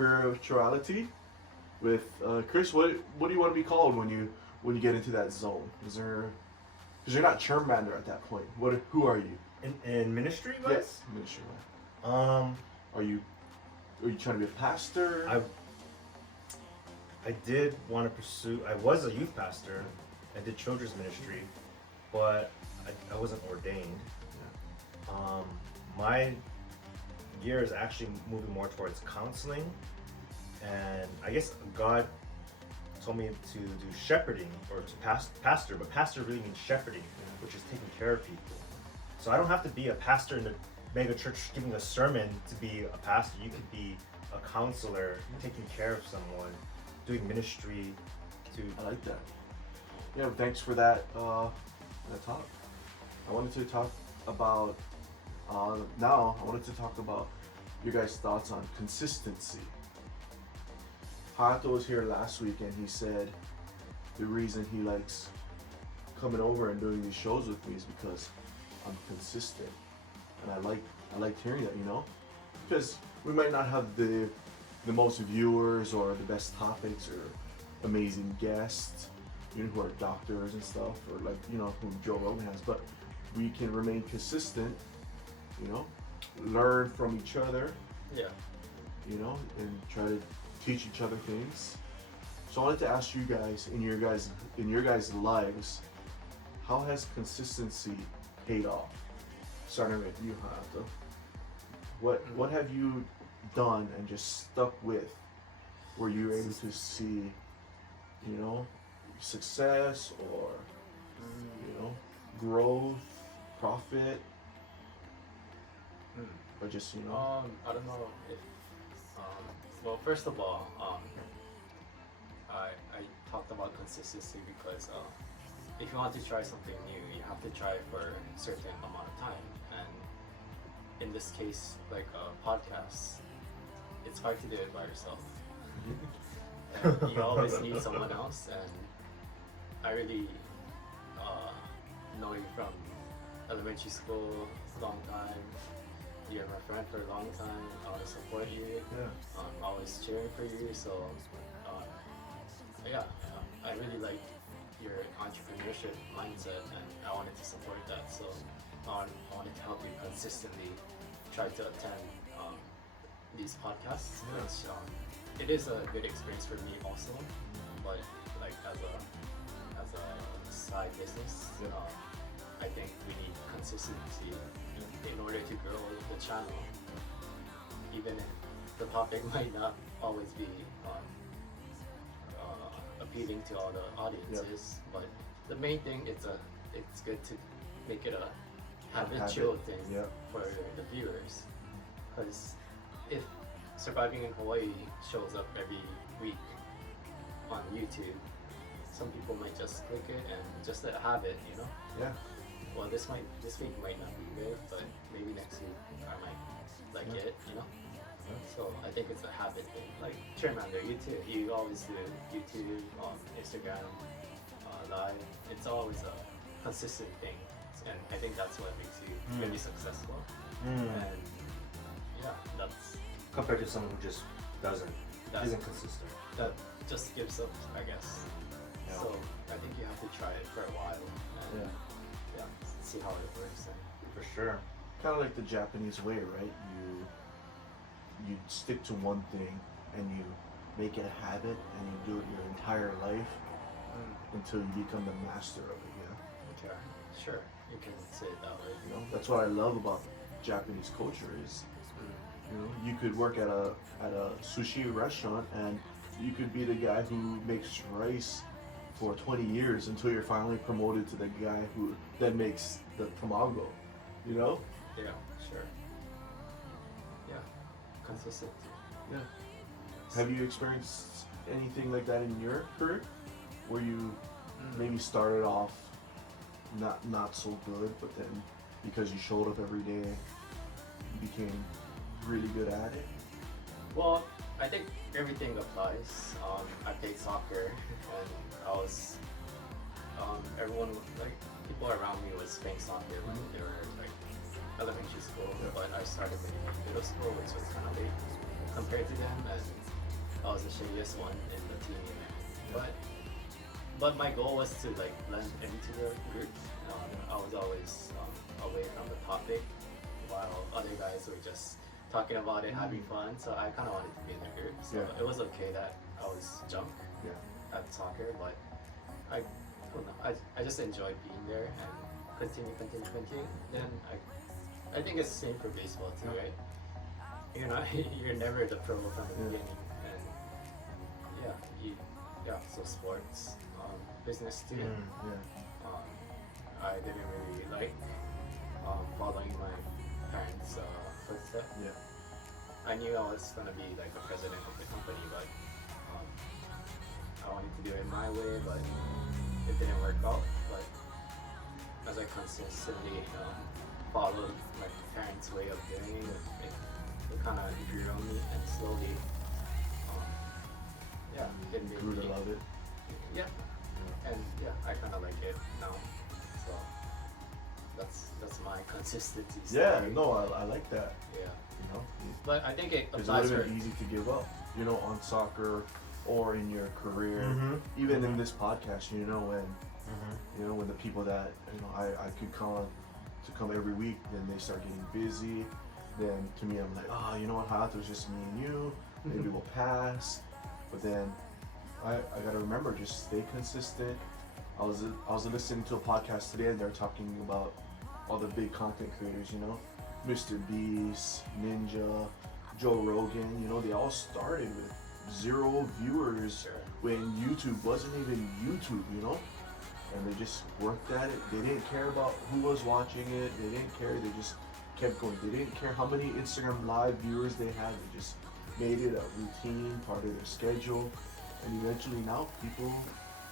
spirituality with Chris. What do you want to be called when you get into that zone? Is there because you're not Charmander at that point. Who are you? In ministry, guys? Yes, ministry. Are you trying to be a pastor? I did want to pursue. I was a youth pastor. I did children's ministry, but I wasn't ordained. My year is actually moving more towards counseling, and I guess God told me to do shepherding or to pastor, but pastor really means shepherding, which is taking care of people. So I don't have to be a pastor in the mega church giving a sermon to be a pastor. You could be a counselor, taking care of someone, doing ministry. I like that. Yeah, thanks for that talk. I wanted to talk about your guys' thoughts on consistency. Hato was here last week and he said the reason he likes coming over and doing these shows with me is because I'm consistent. And I like hearing that, because we might not have the most viewers or the best topics or amazing guests, who are doctors and stuff, or who Joe Rogan has, but we can remain consistent, learn from each other, and try to teach each other things. So I wanted to ask you guys, in your guys' lives, how has consistency paid off? Starting with you, Hato. What have you done and just stuck with, where you're able to see, success or growth, profit, or just I don't know if well, first of all, I talked about consistency because if you want to try something new, you have to try it for a certain amount of time, and in this case, like podcasts, it's hard to do it by yourself. And you always need someone else, and I really know you from elementary school, long time. You're my friend for a long time. I want to support you. I'm always cheering for you. So, I really like your entrepreneurship mindset, and I wanted to support that. So, I wanted to help you consistently try to attend these podcasts. Which, it is a good experience for me also, but like as a side business, I think we need consistency in order to grow the channel, even if the topic might not always be appealing to all the audiences. But the main thing it's good to make it a habitual thing for the viewers, because if Surviving in Hawaii shows up every week on YouTube, some people might just click it and just let it have it, Well, this week might not be good, but maybe next week I might like it, So I think it's a habit thing. Like Charmander, you always do YouTube, Instagram, live. It's always a consistent thing, and I think that's what makes you really successful. And that's compared to someone who just isn't consistent. That just gives up, I guess. So I think you have to try it for a while and see how it works. For sure. Kind of like the Japanese way, right? You stick to one thing and you make it a habit and you do it your entire life until you become the master of it. Okay, sure. You can say it that way. That's what I love about Japanese culture is, you could work at a sushi restaurant and you could be the guy who makes rice for 20 years until you're finally promoted to the guy who then makes the tamago, Yeah, sure. Yeah, consistent. Yeah. Have you experienced anything like that in your career, where you maybe started off not so good, but then because you showed up every day, you became really good at it? Well, I think everything applies. I played soccer, and I was people around me was playing soccer when they were like elementary school, but I started in middle school, which was kind of late. compared to them, and I was the shadiest one in the team. But my goal was to like blend into the group. I was always away from the topic, while other guys were just talking about it, having fun. So I kind of wanted to be in the group. So it was okay that I was jumped at soccer, but I don't know. I just enjoyed being there and continue. Then I think it's the same for baseball too, right? You're never the pro from the beginning, and so sports, business too. I didn't really like following my parents' footsteps. I knew I was gonna be like the president of the company, but I wanted to do it my way, but it didn't work out. But as I consistently followed my parents' way of doing it, it kind of grew on me, and slowly, it made Grew to me love it. and I kind of like it now. So that's my consistency story. I like that. Yeah. You know, But I think it it's applies a for little bit easy to give up. You know, on soccer or in your career, even in this podcast. You know, when the people that I could count to come every week, then they start getting busy. Then to me, I'm like, you know what, Hath, it was just me and you. Maybe we'll pass. But then I gotta remember, just stay consistent. I was listening to a podcast today, and they're talking about all the big content creators, Mr. Beast, Ninja, Joe Rogan, they all started with 0 viewers when YouTube wasn't even YouTube, and they just worked at it. They didn't care about who was watching it. They didn't care. They just kept going. They didn't care how many Instagram live viewers they had. They just made it a routine part of their schedule. And eventually now people,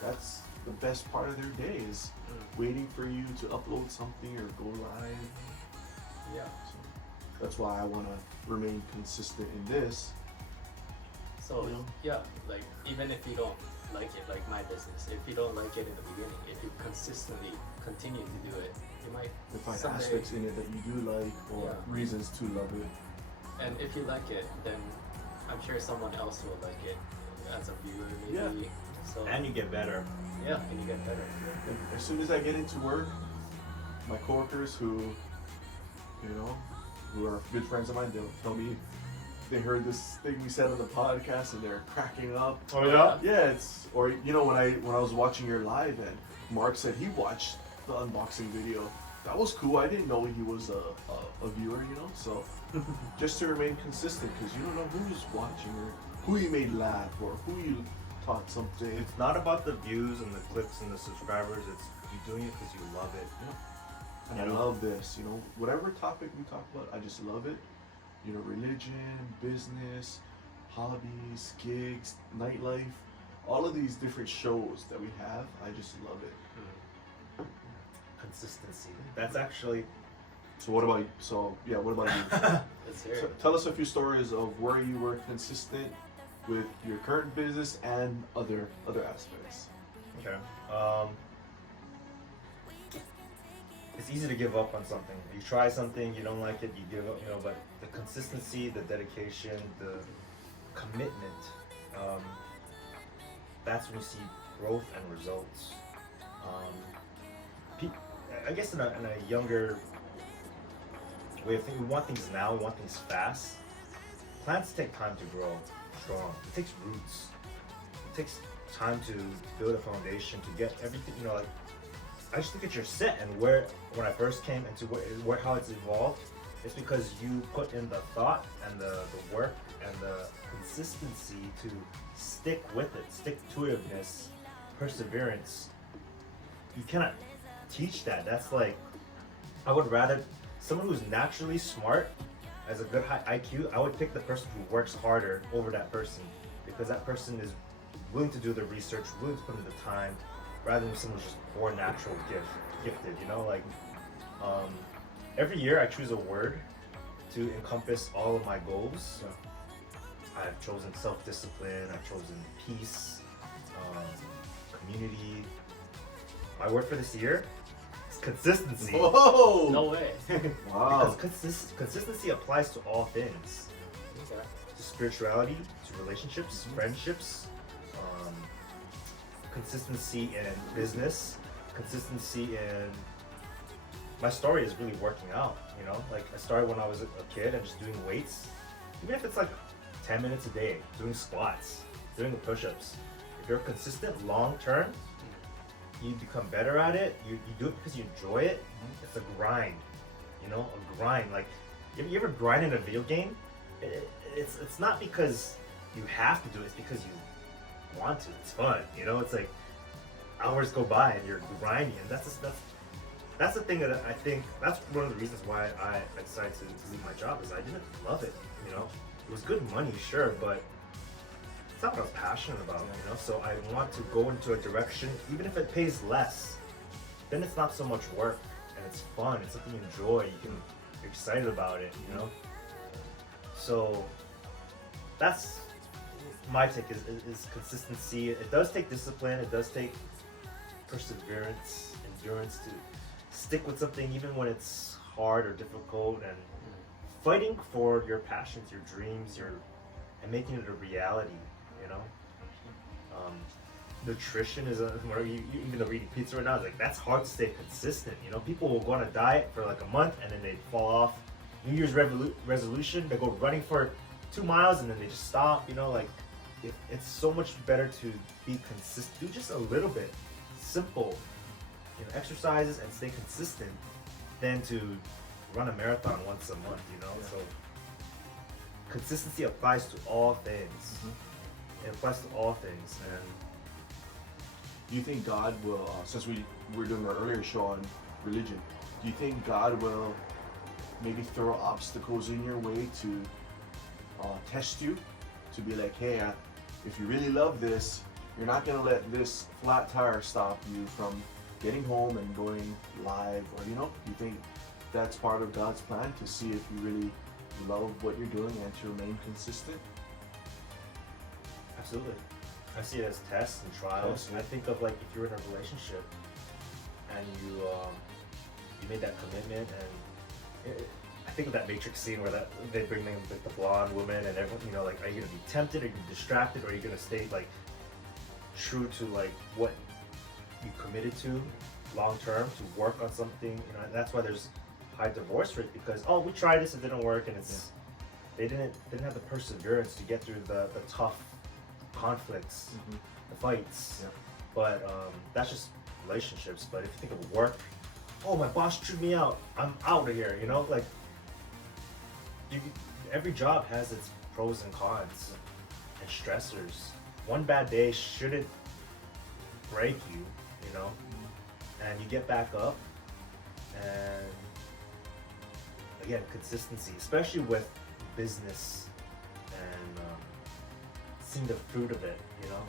that's the best part of their day, is waiting for you to upload something or go live. Yeah. So that's why I want to remain consistent in this. So like even if you don't like it, like my business, if you don't like it in the beginning, if you consistently continue to do it, you might find someday, aspects in it that you do like, or reasons to love it. And if you like it, then I'm sure someone else will like it as a viewer, maybe. So And you get better. Yeah, and you get better. And as soon as I get into work, my coworkers who are good friends of mine, they'll tell me they heard this thing we said on the podcast and they're cracking up. Oh yeah? Yeah, or when I was watching your live and Mark said he watched the unboxing video. That was cool. I didn't know he was a viewer, so just to remain consistent, because you don't know who's watching or who you made laugh or who you taught something. It's not about the views and the clicks and the subscribers. It's you doing it because you love it. And I love this, whatever topic we talk about, I just love it. Religion, business, hobbies, gigs, nightlife, all of these different shows that we have, I just love it. Consistency. That's actually. So what about you? Let's hear So it. tell us a few stories of where you were consistent with your current business and other aspects. Okay. It's easy to give up on something. You try something, you don't like it, you give up. But the consistency, the dedication, the commitment. That's when you see growth and results. I guess in a younger way of thinking, we want things now, we want things fast. Plants take time to grow strong. It takes roots. It takes time to build a foundation, to get everything, I just look at your set and when I first came into how it's evolved, it's because you put in the thought and the work and the consistency to stick with it, stick-to-itiveness, perseverance. You cannot teach that. That's like, I would rather someone who's naturally smart, as a good high IQ, I would pick the person who works harder over that person, because that person is willing to do the research, willing to put in the time, rather than someone who's just born natural gifted. Every year I choose a word to encompass all of my goals. I've chosen self-discipline, I've chosen peace, community. My word for this year is consistency. Whoa! No way. Wow. Because consistency applies to all things. Okay. to spirituality, to relationships, friendships, consistency in business, consistency in my story is really working out. You know, like I started when I was a kid and just doing weights, even if it's like 10 minutes a day, doing squats, doing the push-ups. If you're consistent long term, you become better at it. You do it because you enjoy it. It's a grind, you know, a grind. Like, you ever grind in a video game? It's not because you have to do it. It's because you want to. It's fun, you know. It's like hours go by and you're grinding, and that's the thing that I think that's one of the reasons why I decided to leave my job is I didn't love it. You know, it was good money, sure, but it's not what I was passionate about. You know, so I want to go into a direction, even if it pays less. Then it's not so much work and it's fun. It's something you enjoy. You're excited about it. You know. So that's my take is consistency. It does take discipline. It does take perseverance, endurance to stick with something even when it's hard or difficult, and fighting for your passions, your dreams, and making it a reality. You know, nutrition is you even though eating pizza right now, it's like that's hard to stay consistent. You know, people will go on a diet for like a month and then they fall off. New Year's resolution, they go running for 2 miles and then they just stop. You know, like it's so much better to be consistent. Do just a little bit, simple, you know, exercises and stay consistent than to run a marathon once a month. You know, so consistency applies to all things. It applies to all things. And do you think God will, since we're doing our earlier show on religion, do you think God will maybe throw obstacles in your way to test you, to be like, hey, if you really love this, you're not gonna let this flat tire stop you from getting home and going live, or you know, do you think that's part of God's plan to see if you really love what you're doing and to remain consistent? Absolutely. I see it as tests and trials. I think of like if you're in a relationship and you made that commitment, and I think of that Matrix scene where they bring in like the blonde woman and everyone, you know, like, are you gonna be tempted, are you gonna be distracted, or are you gonna stay like true to like what you committed to long term, to work on something? You know, and that's why there's high divorce rate, because we tried this, it didn't work, and they didn't have the perseverance to get through the tough conflicts, the fights. But that's just relationships. But if you think of work, my boss chewed me out, I'm out of here. You know, like every job has its pros and cons and stressors. One bad day shouldn't break you, you know, and you get back up. And again, consistency, especially with business, and seeing the fruit of it, you know,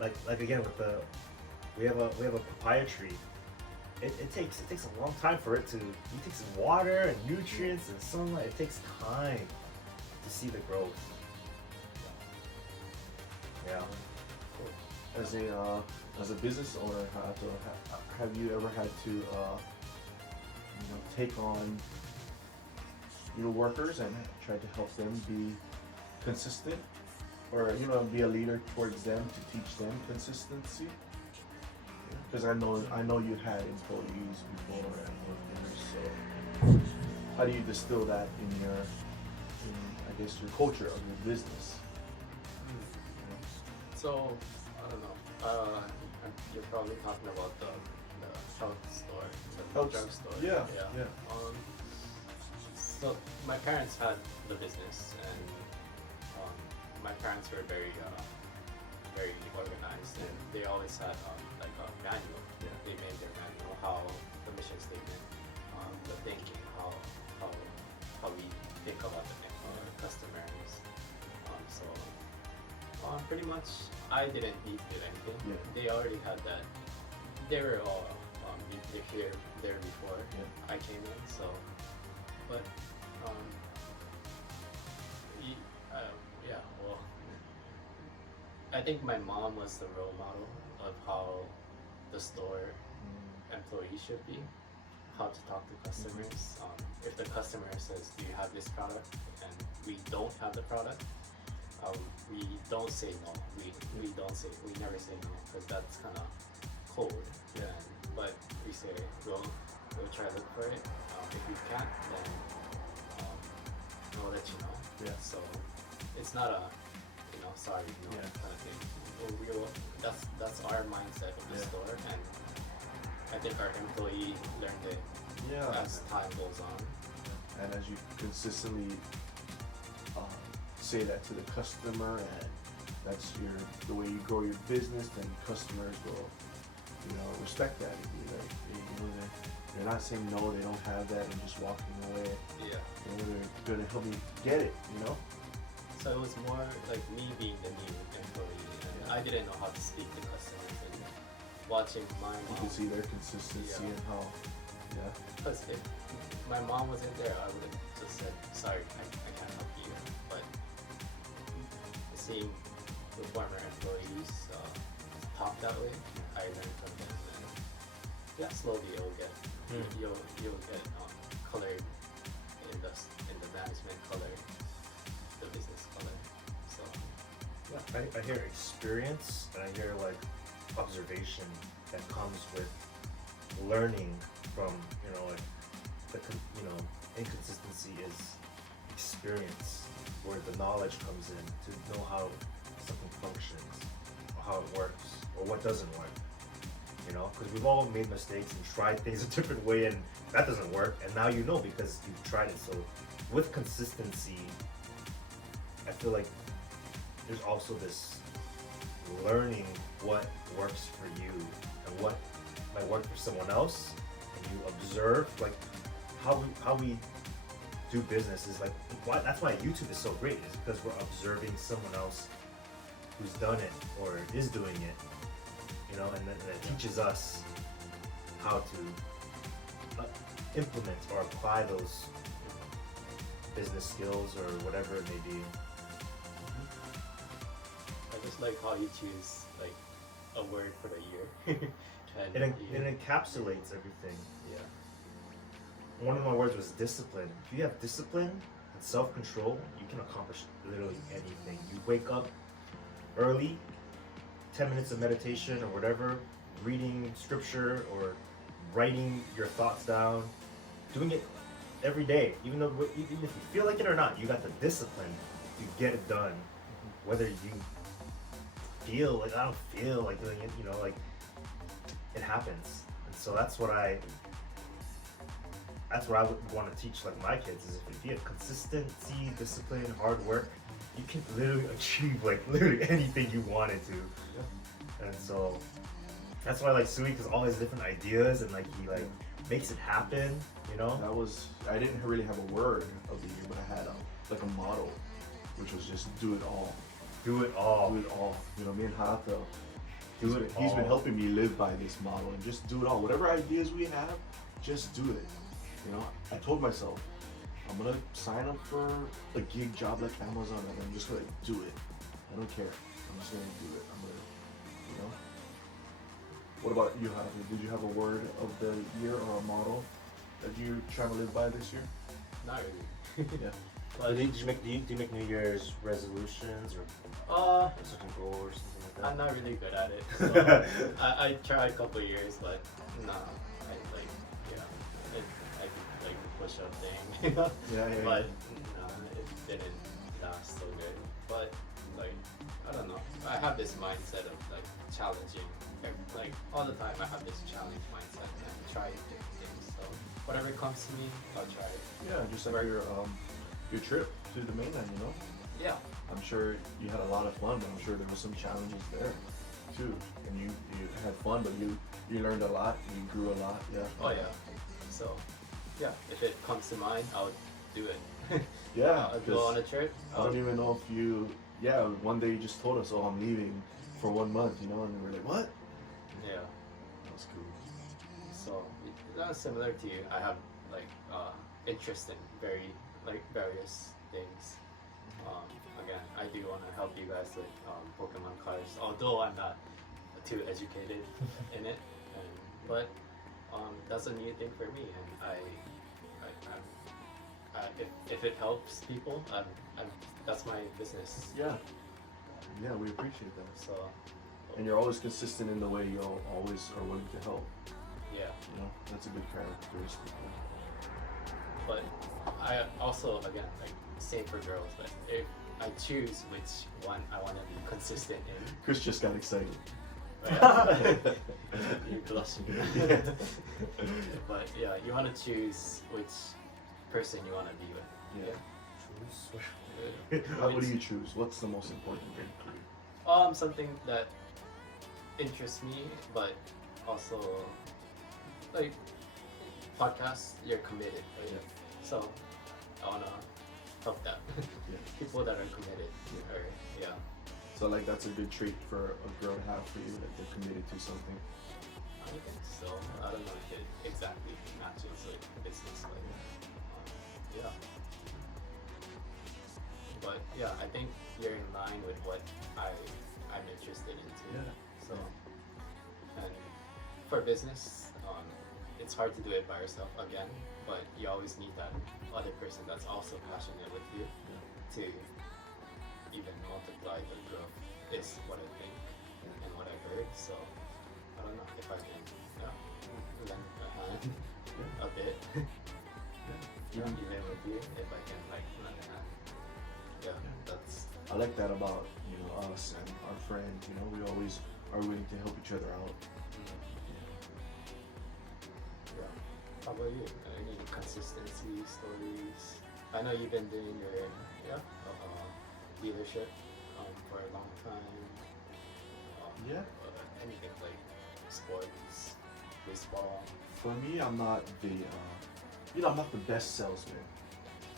like again with we have a papaya tree. It takes a long time for it to. You take some water and nutrients and sunlight. It takes time to see the growth. Yeah. As a business owner, have you ever had to take on workers and try to help them be consistent, or be a leader towards them to teach them consistency? Because I know you've had employees before and workers, so how do you distill that in your culture of your business? So I don't know. You're probably talking about the health store, the drugstore. Yeah. So my parents had the business, and my parents were very organized, and they always had like a manual. They made their manual, how the mission statement, the thinking, how we think about our customers. So pretty much I didn't need to do anything. They already had that. They were all there before I came in. So, but well, I think my mom was the role model of how the store employee should be, how to talk to customers. If the customer says, do you have this product, and we don't have the product, we don't say no. We don't say, we never say no because that's kind of cold. Yeah. But we say we'll try to look for it. If we can't, then we'll let you know. Yeah. So it's not a sorry no Yeah. kind of thing. That's our mindset of the Yeah. store, and I think our employee learned it as time goes on. And as you consistently say that to the customer, and that's the way you grow your business, then customers will, respect that. They're not saying no, they don't have that, and just walking away. Yeah. They're gonna help me get it. So it was more like me being the new employee, and I didn't know how to speak to customers, and watching my You mom. can see their consistency and how. Yeah. Because if my mom wasn't there, I would have just said, sorry, I can't help you. But seeing the former employees talk that way, I learned from them. And yeah, slowly you'll get colored in the management color, the business color. So I hear experience and I hear like observation that comes with learning from inconsistency is experience, where the knowledge comes in to know how something functions, or how it works, or what doesn't work. Because we've all made mistakes and tried things a different way, and that doesn't work. And now you know because you've tried it. So with consistency, I feel like there's also this learning what works for you and what might work for someone else, and you observe like how we do business is like that's why YouTube is so great, is because we're observing someone else who's done it or is doing it, and then it teaches us how to implement or apply those business skills or whatever it may be. I just like how you choose like a word for the year. and It encapsulates everything. Yeah. One of my words was discipline. If you have discipline and self-control, you can accomplish literally anything. You wake up early, 10 minutes of meditation or whatever, reading scripture or writing your thoughts down, doing it every day, even if you feel like it or not, you got the discipline to get it done. Whether you feel like, I don't feel like doing it, like it happens. And so that's what I would want to teach like my kids, is if you have consistency, discipline, hard work, you can literally achieve like literally anything you wanted to. Yeah. And so that's why I like Sui, because all his different ideas and like he like makes it happen, I didn't really have a word of the year, but I had like a motto, which was just do it all. Do it all. Do it all. Me and Hato, He's he's been helping me live by this model, and just do it all. Whatever ideas we have, just do it. I told myself, I'm gonna sign up for a gig job like Amazon, and I'm just gonna do it. I don't care. I'm just gonna do it. What about you, Hato? Did you have a word of the year or a model that you're trying to live by this year? Not really. Yeah. But do you make New Year's resolutions or a certain goal or something like that? I'm not really good at it. So I tried a couple of years, but no, I could like push up thing, Yeah. But no, it didn't last so good. But like, I don't know. I have this mindset of like challenging. Like all the time, I have this challenge mindset and try different things. So whatever comes to me, I'll try it. Yeah, just like your trip to the mainland, Yeah. I'm sure you had a lot of fun, but I'm sure there were some challenges there too. And you had fun, but you learned a lot, you grew a lot. Yeah. Oh yeah. So yeah, if it comes to mind, I'll do it. Yeah. I'll go on a trip. I don't even know if you. Yeah, one day you just told us, "Oh, I'm leaving for 1 month," and we're like, "What?" Yeah. That's cool. So that's similar to you. I have like interest in various things. Again, I do want to help you guys with Pokemon cards, although I'm not too educated in it. But that's a new thing for me, and if it helps people, that's my business. Yeah. Yeah, we appreciate that. So, And you're always consistent in the way you always are willing to help. yeah. You know, that's a good characteristic. But I also, again, like, same for girls, but if I choose which one I want to be consistent in. Chris just got excited. You're blushing. Yeah. But yeah, you want to choose which person you want to be with. Yeah. Yeah. What do you choose? What's the most important thing for you? Something that interests me, but also like podcasts, you're committed, right? Yeah. So I wanna help that. Yeah. People that are committed, Yeah. or yeah. So like that's a good trait for a girl to have for you, that they're committed to something. I think so. I don't know if it exactly matches like business, like yeah. But yeah, I think you're in line with what I'm interested in too. Yeah. So, and for business, it's hard to do it by yourself again, but you always need that other person that's also passionate with you to even multiply the growth, is what I think and what I heard. So I don't know if I can lend a hand a bit. Yeah. Even with you, if I can like lend a hand. Yeah, that's I like that about, you know, us and our friends. You know, we always are willing to help each other out. yeah. How about you? Any consistency stories? I know you've been doing your dealership for a long time. Yeah. Anything like sports, baseball. For me, I'm not I'm not the best salesman,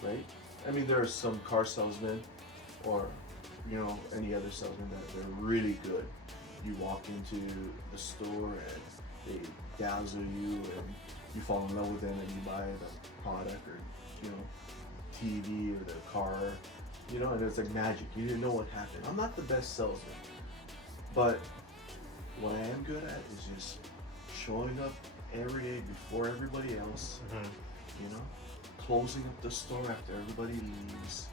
right? I mean, there are some car salesmen, or, you know, any other salesman that they're really good. You walk into the store and they dazzle you, and you fall in love with them, and you buy the product, or, you know, TV or the car, you know, and it's like magic. You didn't know what happened. I'm not the best salesman, but what I am good at is just showing up every day before everybody else. You know, closing up the store after everybody leaves.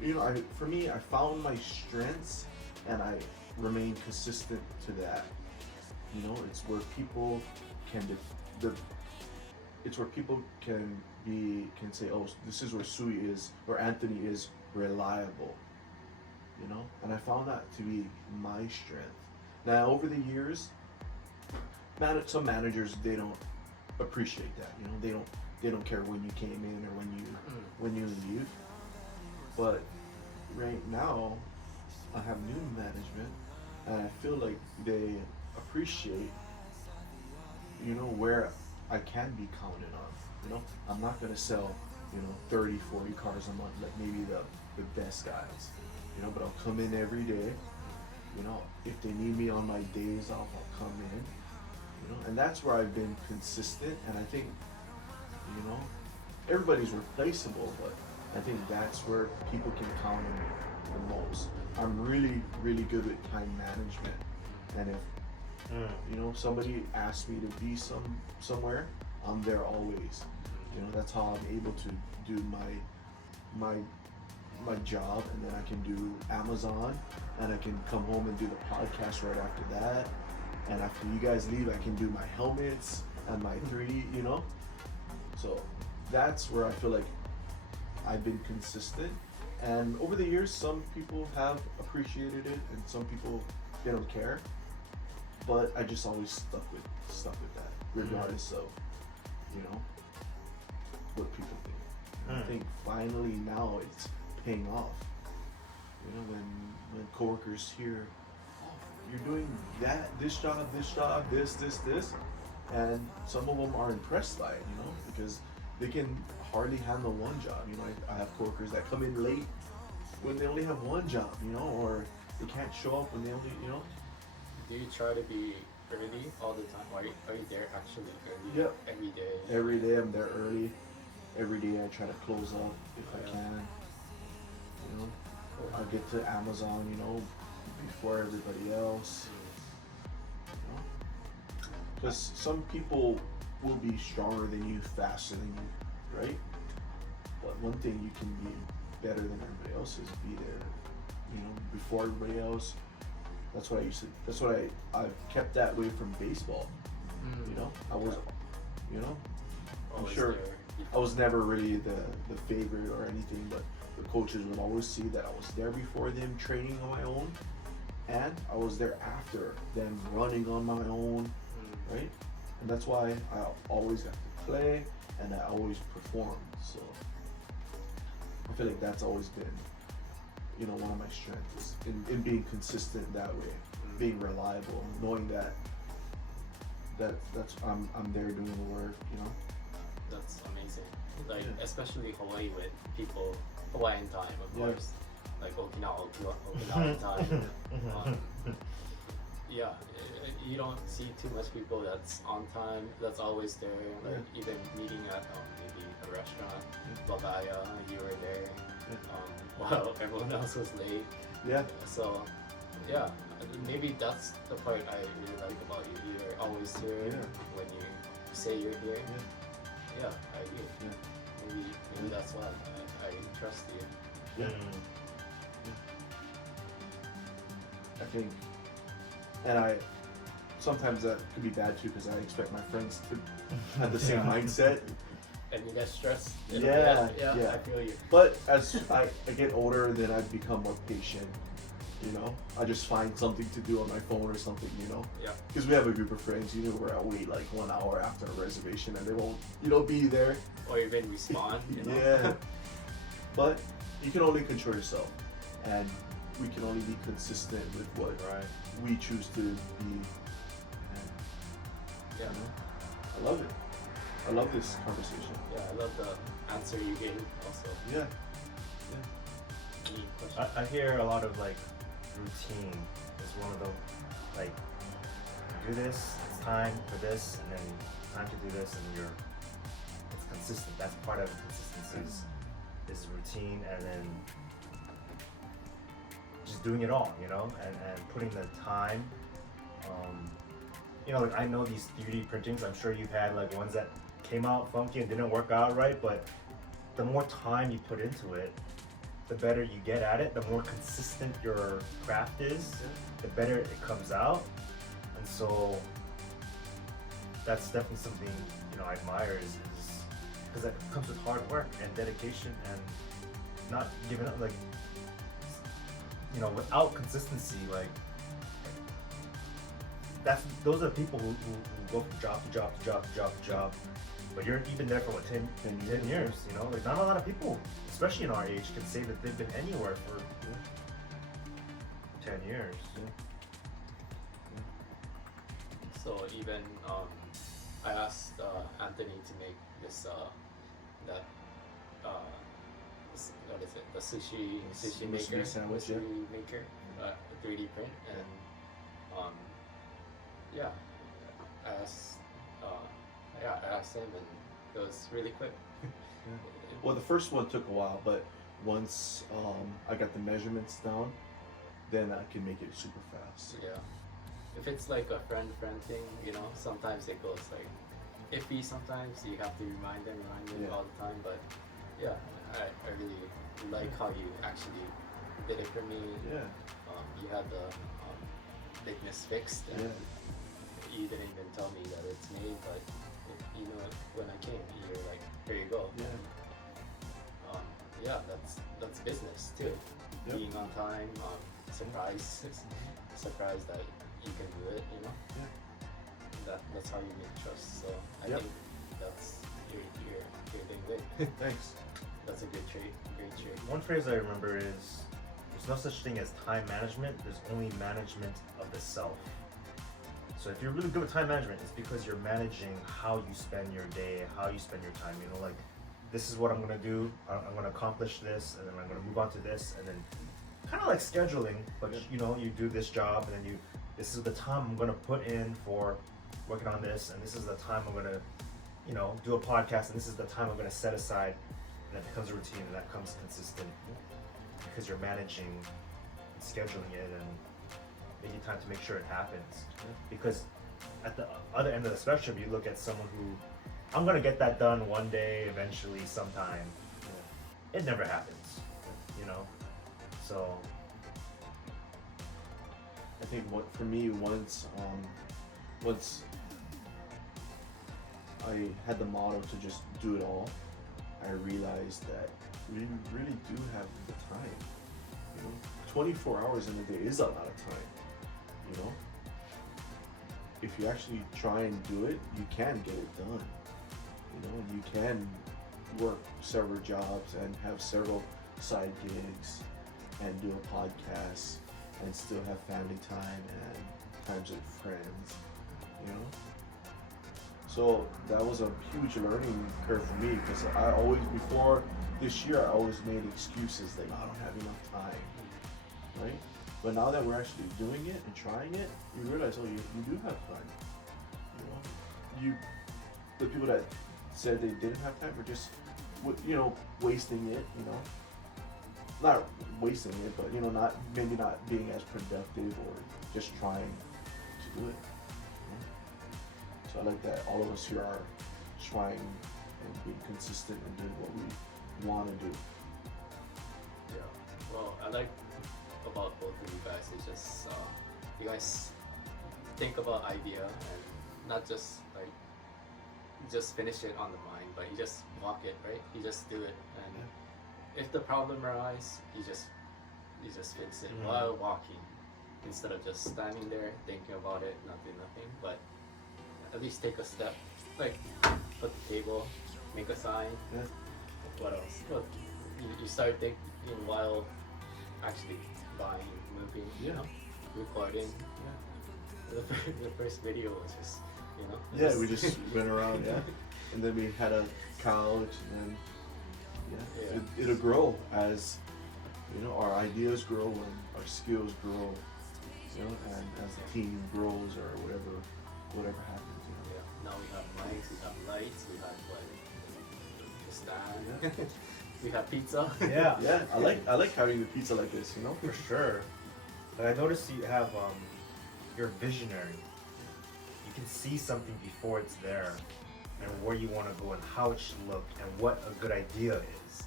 You know, for me, I found my strengths, and I remain consistent to that. You know, it's where people can it's where people can say, oh, this is where Sui is, or Anthony is reliable. You know, and I found that to be my strength. Now, over the years, some managers, they don't appreciate that. You know, they don't care when you came in or when you leave. But right now, I have new management, and I feel like they appreciate, you know, where I can be counted on. You know, I'm not gonna sell, you know, 30, 40 cars a month like maybe the best guys. You know, but I'll come in every day. You know, if they need me on my days off, I'll come in. You know, and that's where I've been consistent, and I think, you know, everybody's replaceable, but I think that's where people can count on me the most. I'm really, really good with time management, and if you know, somebody asks me to be somewhere, I'm there always. You know, that's how I'm able to do my job, and then I can do Amazon, and I can come home and do the podcast right after that. And after you guys leave, I can do my helmets and my 3D, you know? So that's where I feel like I've been consistent. And over the years, some people have appreciated it, and some people, they don't care. But I just always stuck with that, regardless of, you know, what people think. And I think finally now it's paying off. You know, when coworkers hear, oh, you're doing this job, this, and some of them are impressed by it, you know, because they can hardly handle one job. You know, I have coworkers that come in late when they only have one job, you know, or they can't show up when they only, you know. Do you try to be early all the time? Are you there actually early? Yep. Every day? Every day I'm there early. Every day I try to close up if I can. You know, I get to Amazon, you know, before everybody else. You know, because some people will be stronger than you, faster than you, right? But one thing you can be better than everybody else is be there, before everybody else. That's what I used to. That's what I've kept that way from baseball. I was, I'm Always sure there I was never really the favorite or anything, but the coaches would always see that I was there before them training on my own, and I was there after them running on my own, right? And that's why I always have to play and I always perform. So I feel like that's always been, one of my strengths in being consistent that way, being reliable, knowing that that's I'm there doing the work, That's amazing. Like Yeah. especially Hawaii with people Hawaiian time, of Yeah. course. Like Okinawa time. um, yeah, you don't see too much people that's on time, that's always there. Like even meeting at maybe a restaurant, Babaya, you were there. While everyone else was late. Yeah. So, yeah, maybe that's the part I really like about you. You're always here when you say you're here. Yeah, I agree. Maybe that's why I trust you. Yeah. I think, and I sometimes that could be bad too because I expect my friends to have the same mindset. And you get stressed. Yeah. I feel you. But as I get older, then I become more patient. I just find something to do on my phone or something. Yeah. Because we have a group of friends, where I wait like 1 hour after a reservation and they won't, be there. Or even respond. Yeah. But you can only control yourself, and we can only be consistent with what we choose to be. And, Yeah. I love it. I love this conversation. Yeah, I love the answer you gave also. Yeah. Any questions? I hear a lot of like routine is one of the like do this, it's time for this, and then time to do this, and it's consistent. That's part of consistency is routine, and then just doing it all, and putting the time. Like I know these 3D printings. I'm sure you've had like ones that came out funky and didn't work out right, but the more time you put into it, the better you get at it, the more consistent your craft is, the better it comes out. And so that's definitely something, I admire is because that comes with hard work and dedication and not giving up, like, without consistency, like, those are people who go from job to job to job to job to job. But you've been there for what, 10 years, Like not a lot of people, especially in our age, can say that they've been anywhere for 10 years. So even I asked Anthony to make this what is it? The sushi maker, sandwich, sushi maker, 3D print, and I asked him, and it was really quick. Well, the first one took a while, but once I got the measurements down, then I can make it super fast. Yeah. If it's like a friend thing, sometimes it goes like iffy. Sometimes you have to remind them all the time. But yeah, I really like how you actually did it for me. Yeah. You had the thickness fixed, and you didn't even tell me that it's made, but when I came, you're like, here you go. Yeah, that's business too. Yep. Being on time, surprised that you can do it. That's how you make trust. So I think that's you're doing good. Thanks. That's a good trait. Great trait. One phrase I remember is, there's no such thing as time management, there's only management of the self. So if you're really good with time management, it's because you're managing how you spend your day, how you spend your time. Like, this is what I'm gonna do, I'm gonna accomplish this, and then I'm gonna move on to this, and then kind of like scheduling, but you do this job, and then this is the time I'm gonna put in for working on this, and this is the time I'm gonna, do a podcast, and this is the time I'm gonna set aside, and that becomes a routine, and that becomes consistent, because you're managing and scheduling it and making time to make sure it happens. Because at the other end of the spectrum, you look at someone who, I'm gonna get that done one day, eventually, sometime. it never happens, you know. So I think what for me once I had the motto to just do it all, I realized that we really do have the time. You know, 24 hours in a day is a lot of time. You know, if you actually try and do it, you can get it done. You know, you can work several jobs and have several side gigs and do a podcast and still have family time and times with friends, you know? So that was a huge learning curve for me because I always, before this year, I always made excuses like, I don't have enough time, right? But now that we're actually doing it and trying it, you realize, oh, you do have time, you know? The people that said they didn't have time were just, you know, wasting it, you know? Not wasting it, but you know, maybe not being as productive or just trying to do it. You know? So I like that all of us here are trying and being consistent and doing what we want to do. Yeah. Well, I like about both of you guys is just you guys think about idea and not just like just finish it on the mind, but you just walk it, right? You just do it, and if the problem arises, you just fix it while walking, instead of just standing there thinking about it, not doing nothing. But at least take a step, like put the table, make a sign. Yeah. What else? Well, you start thinking while actually buying, moving, you know, recording. Yeah. The first video was just, you know. Yeah, we just went around, yeah, and then we had a couch, and then it'll grow as, you know, our ideas grow and our skills grow, you know, and as the team grows or whatever happens, you know. Yeah. Now we have mics, we have lights, we have the stand, we have pizza. yeah, Yeah, I like having the pizza like this, you know. for sure. But I noticed you have you're visionary. You can see something before it's there, and where you want to go and how it should look and what a good idea is.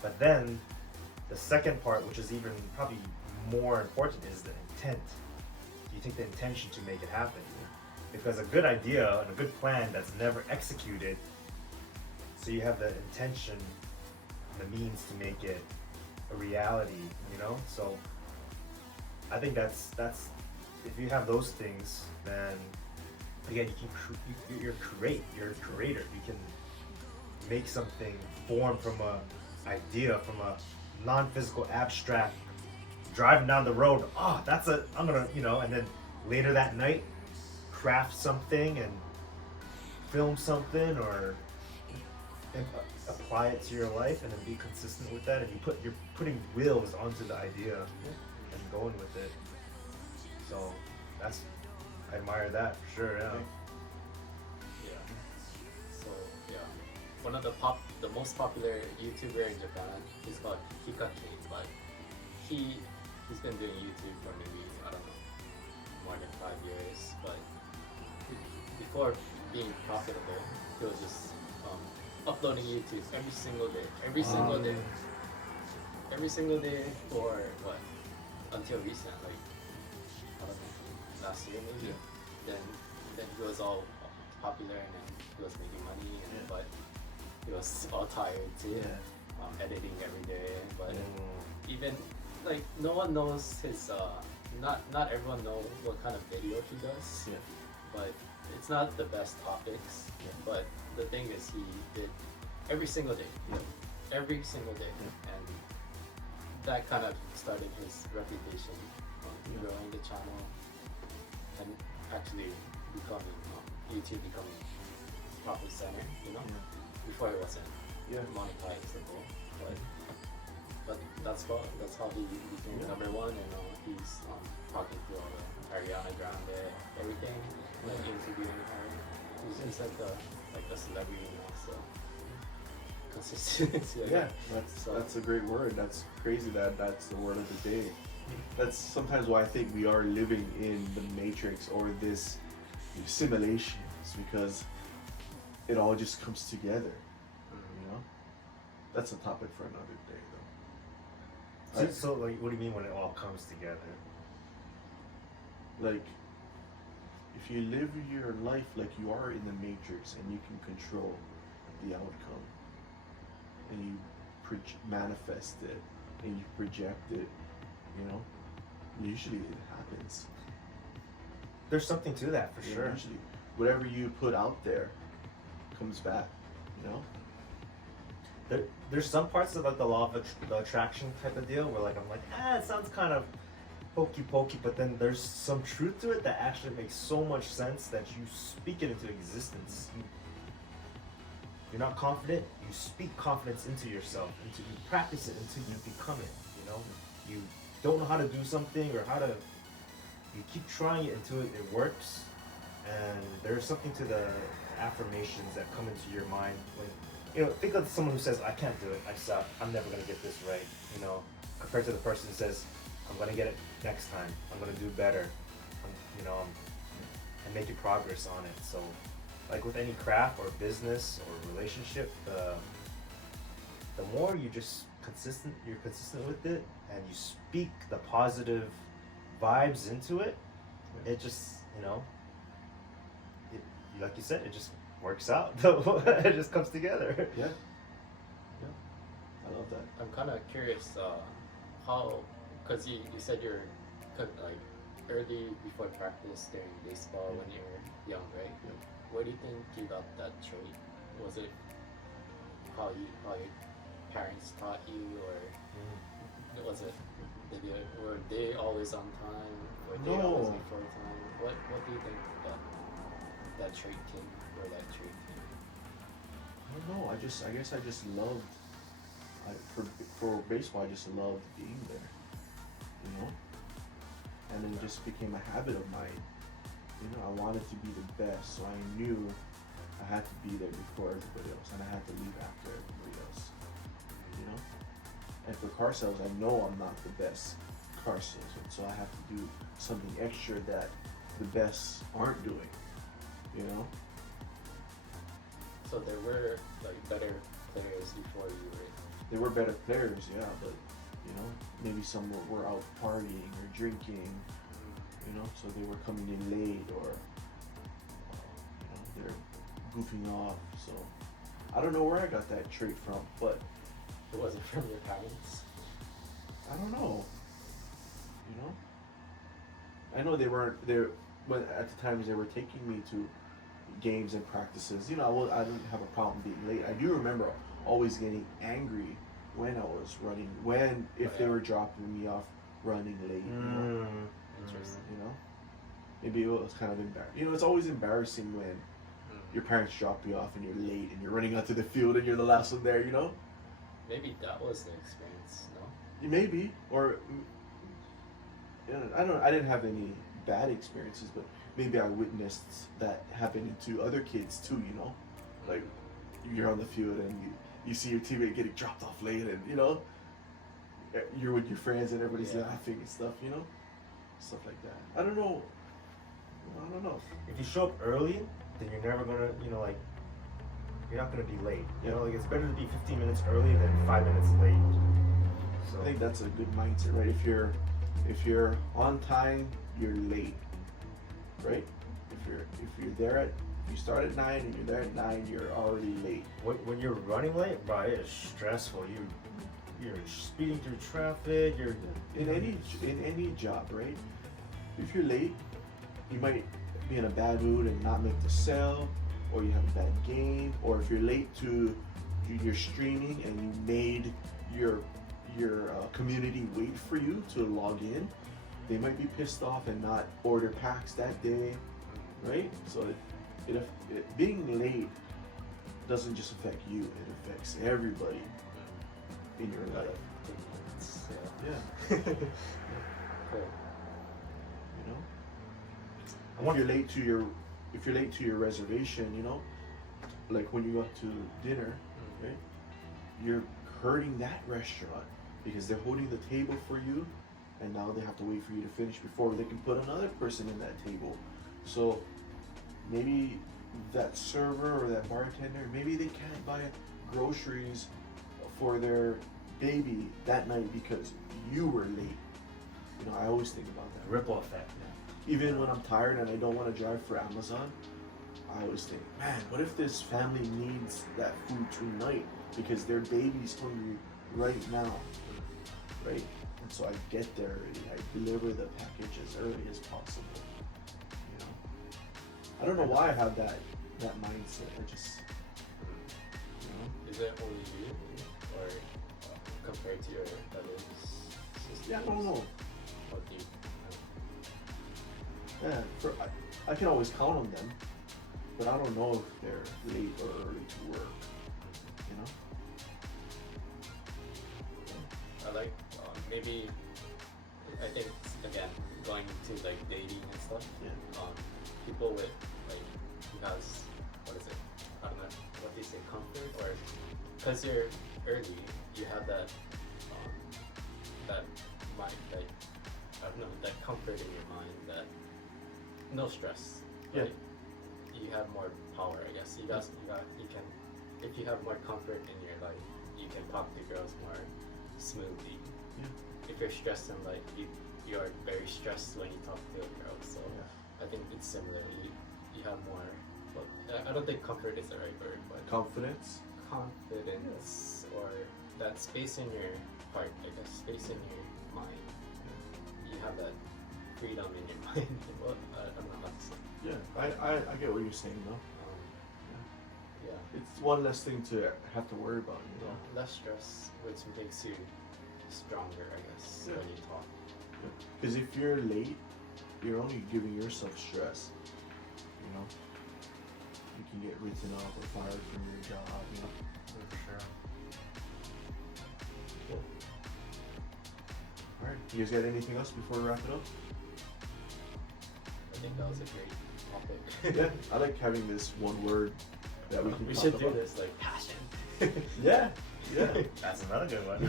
But then the second part, which is even probably more important, is the intent. You take the intention to make it happen. Because a good idea and a good plan that's never executed, so you have the intention and the means to make it a reality, you know? So I think that's if you have those things, then again, you're a creator. You can make something form from a idea, from a non-physical abstract, driving down the road, I'm gonna, you know, and then later that night craft something and film something or apply it to your life and then be consistent with that, and you're putting wheels onto the idea and going with it. So I admire that for sure. Yeah. So one of the most popular YouTuber in Japan, he's called Hikaki, but he's been doing YouTube for maybe, I don't know, more than 5 years. But before being profitable, he was just uploading YouTube every single day for what, until recent, like I don't know, last year maybe. Then he was all popular and then he was making money, but he was all tired too. Editing every day, but even like no one knows his not everyone knows what kind of video he does. But it's not the best topics. But the thing is, he did every single day. Every single day. And that kind of started his reputation on growing the channel and actually YouTube becoming profit center, you know? Before it wasn't monetizable. But that's how he became number one, and he's talking to all the Ariana Grande, everything, like interviewing her. He's like a celebrity now, so consistency. That's a great word. That's crazy that's the word of the day. That's sometimes why I think we are living in the matrix or this simulations, because it all just comes together, you know. that's a topic for another day, though. So like, what do you mean when it all comes together? Like, if you live your life like you are in the Matrix and you can control the outcome, and you manifest it, and you project it, you know, usually it happens. There's something to that for sure. Usually, whatever you put out there comes back, you know. There's some parts of like the law of the attraction type of deal where like I'm like, it sounds kind of hokey pokey, but then there's some truth to it that actually makes so much sense that you speak it into existence. You're not confident, you speak confidence into yourself, you practice it until you become it, you know? You don't know how to do something or how to, you keep trying it until it works, and there's something to the affirmations that come into your mind when, you know, think of someone who says, I can't do it, I suck, I'm never gonna get this right, you know, compared to the person who says, I'm gonna get it next time, I'm gonna do better, and making progress on it. So, like with any craft or business or relationship, the more you're consistent with it, and you speak the positive vibes into it, it just, like you said, it just works out. It just comes together. Yeah. I love that. I'm kind of curious how, because you said you're like early before practice during baseball when you were young, right? Yeah. Where do you think you got that trait? Was it how your parents taught you, or was it were they always on time? Were they always before time? What do you think that trait came, where that trait came? I don't know. I guess I just loved. For baseball, I just loved being there, you know. And then it just became a habit of mine. You know, I wanted to be the best, so I knew I had to be there before everybody else, and I had to leave after everybody else. You know. And for car sales, I know I'm not the best car salesman, so I have to do something extra that the best aren't doing. You know. So there were like better players before you were. They were better players, yeah, but you know, maybe some were out partying or drinking, you know, so they were coming in late, or you know, they're goofing off. So I don't know where I got that trait from, but it wasn't from your parents. I don't know. You know, I know they weren't there when at the times they were taking me to games and practices. You know, I didn't have a problem being late. I do remember always getting angry when I was running, if they were dropping me off running late. Interesting. You know, maybe it was kind of embarrassing. You know, it's always embarrassing when your parents drop you off and you're late and you're running out to the field and you're the last one there. You know. Maybe that was the experience. No. Maybe, or you know, I don't know. I didn't have any bad experiences, but maybe I witnessed that happening to other kids too. You know, like you're on the field and you see your teammate getting dropped off late, and you know, you're with your friends and everybody's laughing and stuff, you know, stuff like that. I don't know. If you show up early, then you're never gonna, you know, like, you're not gonna be late. You know, like it's better to be 15 minutes early than 5 minutes late. So I think that's a good mindset, right? If you're on time, you're late, right? If you're there at If you start at 9 and you're there at 9, you're already late. When you're running late, bro, it is stressful. You're speeding through traffic. You're in any job, right? If you're late, you might be in a bad mood and not make the sale, or you have a bad game, or if you're late to your streaming and you made your community wait for you to log in, they might be pissed off and not order packs that day, right? So being late doesn't just affect you, it affects everybody in your life. Yeah. Cool. You know? If you're late to your reservation, you know, like when you go out to dinner, right? You're hurting that restaurant because they're holding the table for you, and now they have to wait for you to finish before they can put another person in that table. So maybe that server or that bartender, maybe they can't buy groceries for their baby that night because you were late. You know, I always think about that. Ripple effect. Even when I'm tired and I don't want to drive for Amazon, I always think, man, what if this family needs that food tonight because their baby's hungry right now, right? And so I get there early. I deliver the package as early as possible. You know, I don't know why I have that mindset. I just, you know. Is it only you, or compared to your other sisters? Yeah, no. What do you? Yeah, I can always count on them, but I don't know if they're late or early to work. You know. I like maybe. I think again going to like dating and stuff. Yeah. People with like who has what is it? I don't know what they say, comfort, or because you're early, you have that that mind, like I don't know, that comfort in your mind, that no stress. Yeah. Right? You have more power, I guess. You can, if you have more comfort in your life, you can talk to girls more smoothly. Yeah. If you're stressed and like you are very stressed when you talk to a girl, so Yeah. I think it's similar. You have more. Well, I don't think comfort is the right word, but Confidence. confidence or that space in your heart, I guess, space in your mind. You have that freedom in your mind. Well, I don't know how to say. Yeah, I get what you're saying though. Yeah. It's one less thing to have to worry about, you know. Less stress, which makes you stronger, I guess, Yeah. when you talk. Because if you're late, you're only giving yourself stress. You know, you can get written off or fired from your job. You know. For sure. Cool. All right. You guys got anything else before we wrap it up? I think that was a great topic. Yeah, I like having this one word that we can. We talk should do about. this like passion. Yeah. Yeah. That's another good one.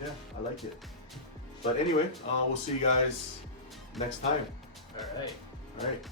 Yeah, I like it. But anyway, we'll see you guys next time. All right. All right.